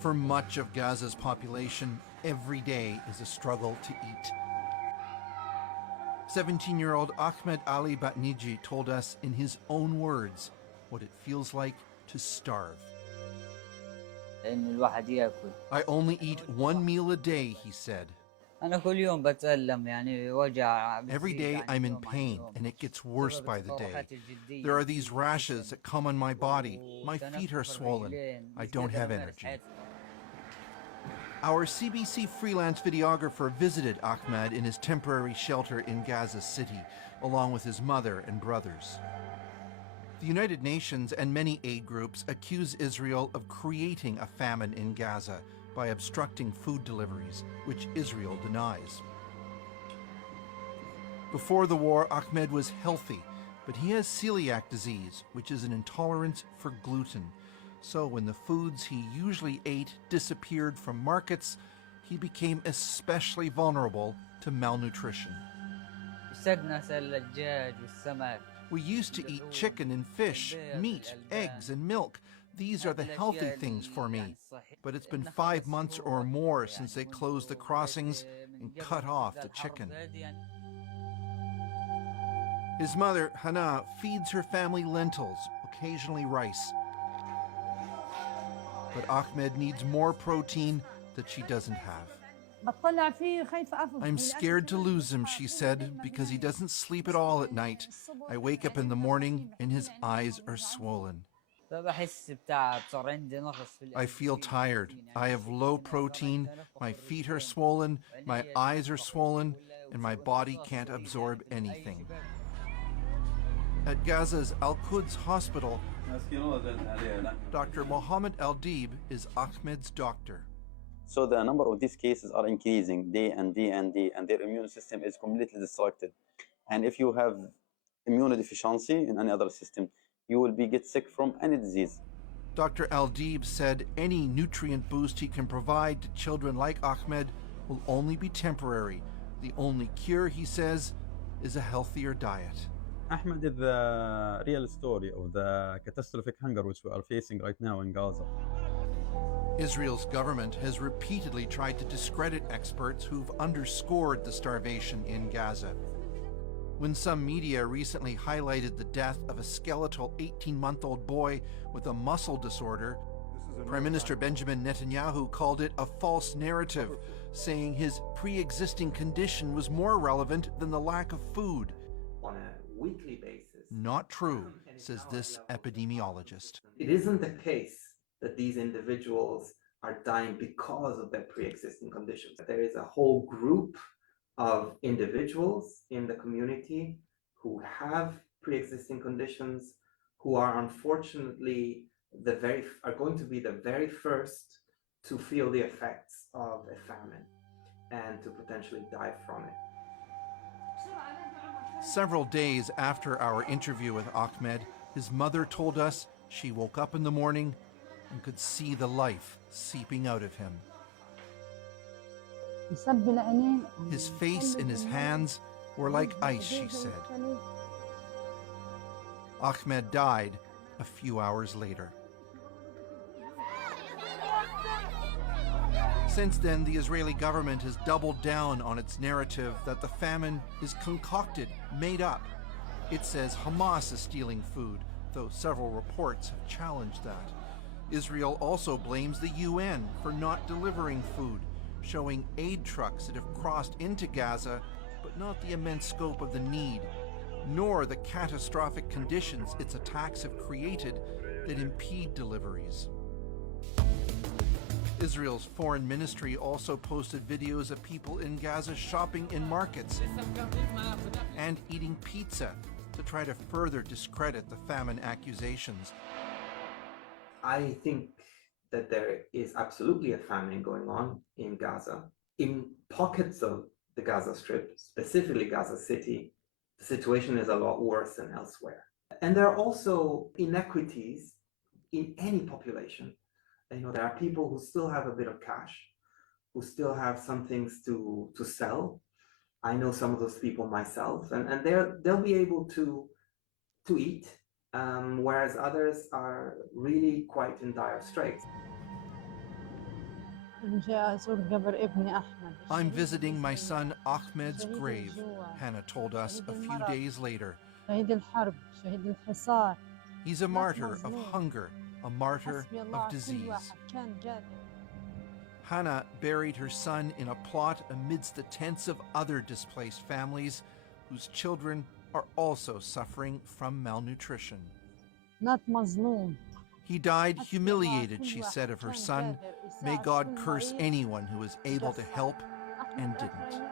For much of Gaza's population, every day is a struggle to eat. 17-year-old Ahmed Ali Batniji told us in his own words what it feels like to starve. I only eat one meal a day, he said. Every day I'm in pain, and it gets worse by the day. There are these rashes that come on my body. My feet are swollen. I don't have energy. Our CBC freelance videographer visited Ahmed in his temporary shelter in Gaza City, along with his mother and brothers. The United Nations and many aid groups accuse Israel of creating a famine in Gaza by obstructing food deliveries, which Israel denies. Before the war, Ahmed was healthy, but he has celiac disease, which is an intolerance for gluten. So when the foods he usually ate disappeared from markets, he became especially vulnerable to malnutrition. We used to eat chicken and fish, meat, eggs, and milk. These are the healthy things for me. But it's been 5 months or more since they closed the crossings and cut off the chicken. His mother, Hannah, feeds her family lentils, occasionally rice. But Ahmed needs more protein that she doesn't have. I'm scared to lose him, she said, because he doesn't sleep at all at night. I wake up in the morning and his eyes are swollen. I feel tired. I have low protein, my feet are swollen, my eyes are swollen, and my body can't absorb anything. At Gaza's Al-Quds hospital, Dr. Mohammed Al-Deeb is Ahmed's doctor. So the number of these cases are increasing day and day and day, and their immune system is completely disrupted. And if you have immunodeficiency in any other system, you will get sick from any disease. Dr. Al-Deeb said any nutrient boost he can provide to children like Ahmed will only be temporary. The only cure, he says, is a healthier diet. Ahmed is the real story of the catastrophic hunger which we are facing right now in Gaza. Israel's government has repeatedly tried to discredit experts who've underscored the starvation in Gaza. When some media recently highlighted the death of a skeletal 18-month-old boy with a muscle disorder, Prime Minister Benjamin Netanyahu called it a false narrative, saying his pre-existing condition was more relevant than the lack of food. On a weekly basis. Not true, says this epidemiologist. It isn't the case that these individuals are dying because of their pre-existing conditions. There is a whole group of individuals in the community who have pre-existing conditions, who are unfortunately are going to be the very first to feel the effects of a famine and to potentially die from it. Several days after our interview with Ahmed, his mother told us she woke up in the morning and could see the life seeping out of him. His face and his hands were like ice, she said. Ahmed died a few hours later. Since then, the Israeli government has doubled down on its narrative that the famine is concocted, made up. It says Hamas is stealing food, though several reports have challenged that. Israel also blames the UN for not delivering food, showing aid trucks that have crossed into Gaza, but not the immense scope of the need, nor the catastrophic conditions its attacks have created that impede deliveries. Israel's foreign ministry also posted videos of people in Gaza shopping in markets and eating pizza to try to further discredit the famine accusations. I think that there is absolutely a famine going on in Gaza. In pockets of the Gaza Strip, specifically Gaza City, the situation is a lot worse than elsewhere. And there are also inequities in any population. There are people who still have a bit of cash, who still have some things to sell. I know some of those people myself, and they'll be able to eat, whereas others are really quite in dire straits. I'm visiting my son Ahmed's grave, Hannah told us a few days later. He's a martyr of hunger, a martyr of disease. Hannah buried her son in a plot amidst the tents of other displaced families whose children are also suffering from malnutrition. He died humiliated, she said of her son. May God curse anyone who is able to help and didn't.